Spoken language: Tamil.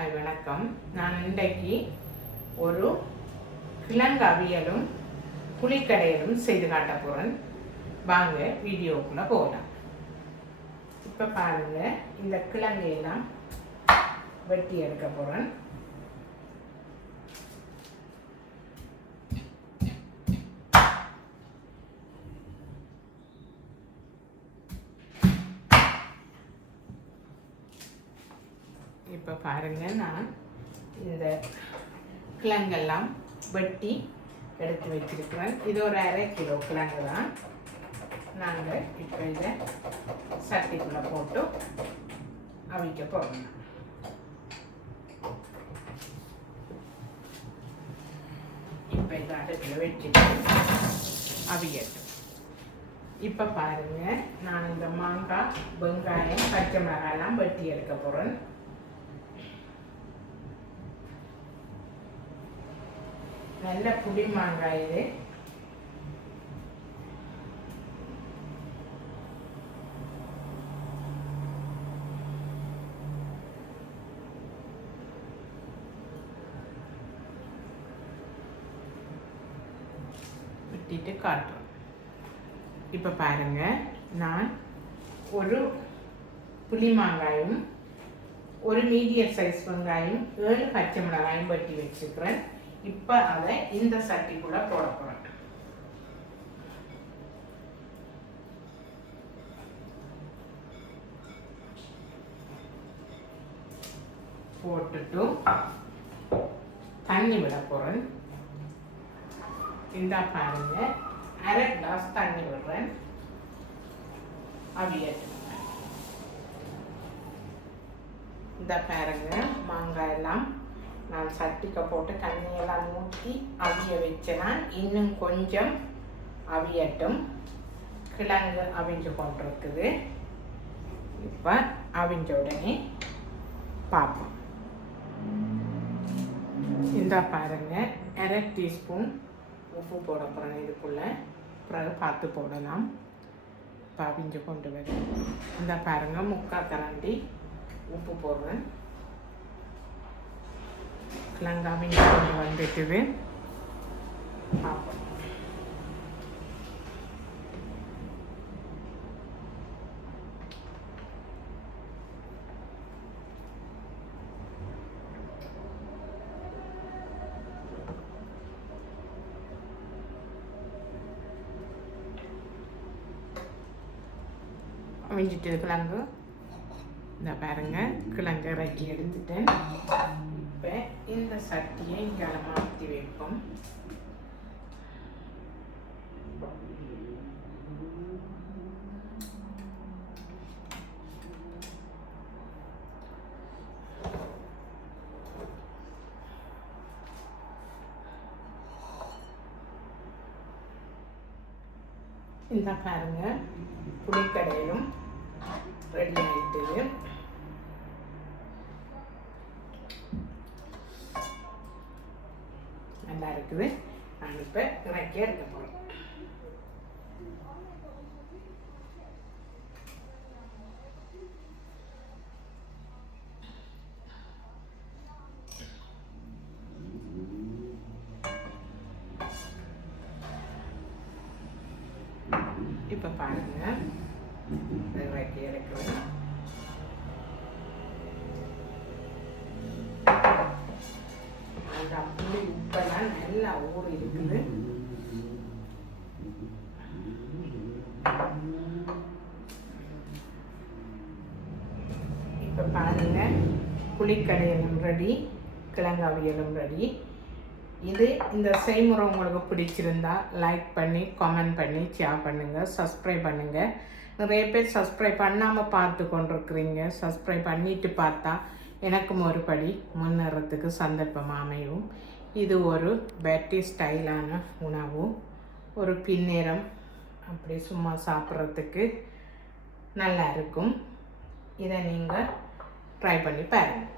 ஹாய் வணக்கம். நான் இன்றைக்கு ஒரு கிழங்கு அவியலும் புளிக்கடையலும் செய்து காட்ட போகிறேன் வாங்க வீடியோக்குள்ளே போகலாம். இப்போ பாருங்கள் இந்த கிழங்கையெல்லாம் எல்லாம் வெட்டி எடுக்க போகிறேன் இப்போ பாருங்க நான் இந்த கிழங்கெல்லாம் வெட்டி எடுத்து வச்சிருக்கிறேன். இது ஒரு அரை கிலோ கிழங்கு தான். நாங்கள் இப்போ இதை சட்டிக்குள்ளே போட்டு அவிக்க போகிறோம் இப்போ இதை அடுப்பில் வச்சுட்டு அவியட்டும். இப்போ பாருங்க நான் இந்த மாங்காய் வெங்காயம் பச்சை மிளகாயெல்லாம் வெட்டி எடுக்க போகிறேன் நல்ல புளி மாங்காய் இது. வெட்டிட்டு காட்டுறோம். இப்போ பாருங்க நான் ஒரு புளி மாங்காயும் ஒரு மீடியம் சைஸ் வெங்காயம் ஏழு பச்சை மிளகாயும் வெட்டி வச்சுக்கிறேன். இப்போ அதை இந்த சட்டிக்குள்ளே போட போகிறேன் போட்டுட்டு தண்ணி விட போகிறேன் இந்த பாருங்க. அரை கிளாஸ் தண்ணி விடுறேன். அவியட்டு இந்த பாருங்க மாங்காய் எல்லாம் நான் சட்டிக்க போட்டு தண்ணியெல்லாம் ஊற்றி அவிய வச்சேன்னா இன்னும் கொஞ்சம் அவியட்டும். கிழங்கு அவிஞ்சு கொண்டிருக்குது. இப்போ அவிஞ்ச உடனே பார்ப்போம். இந்த பாருங்க அரை டீஸ்பூன் உப்பு போட போகிறேன் இதுக்குள்ளே. பிறகு பார்த்து போடலாம். இப்போ அவிஞ்சு கொண்டு வரும். இந்த பாருங்க முக்கால் கரண்டி உப்பு போடுறேன். கிழங்காமிங்க கொண்டு வந்துட்டுது. பார்ப்போம் அமைஞ்சிட்டு கிழங்கு இந்த பாருங்க கிழங்கு இறக்கி எடுத்துட்டேன். இப்போ இந்த சட்டியை இங்கே மாற்றி வைப்போம். இந்த பாருங்க புளிக்கடையிலும் ரெடி ஆகிட்டு நல்லா இருக்குது. நான் இப்போ இறக்கி எடுக்க போகிறேன் இப்போ பாருங்க. இறக்கி எடுக்கிறேன் அந்த புளி உப்பெல்லாம் நல்லா ஊறி இருக்குது. இப்போ பாருங்க புளிக்கடையலும் ரெடி கிழங்காவியலும் ரெடி இது இந்த செய்முறை உங்களுக்கு பிடிச்சிருந்தா லைக் பண்ணி கமெண்ட் பண்ணி ஷேர் பண்ணுங்கள் சப்ஸ்கிரைப் பண்ணுங்கள் நிறைய பேர் சப்ஸ்கிரைப் பண்ணாமல் பார்த்து கொண்டிருக்கிறீங்க. சப்ஸ்கிரைப் பண்ணிட்டு பார்த்தா எனக்கும் ஒரு படி முன்னேறத்துக்கு சந்தர்ப்பம் அமையும். இது ஒரு பேட்டி ஸ்டைலான உணவு. ஒரு பின்னேரம் அப்படி சும்மா சாப்பிட்றதுக்கு நல்லா இருக்கும். இதை நீங்கள் ட்ரை பண்ணி பாருங்கள்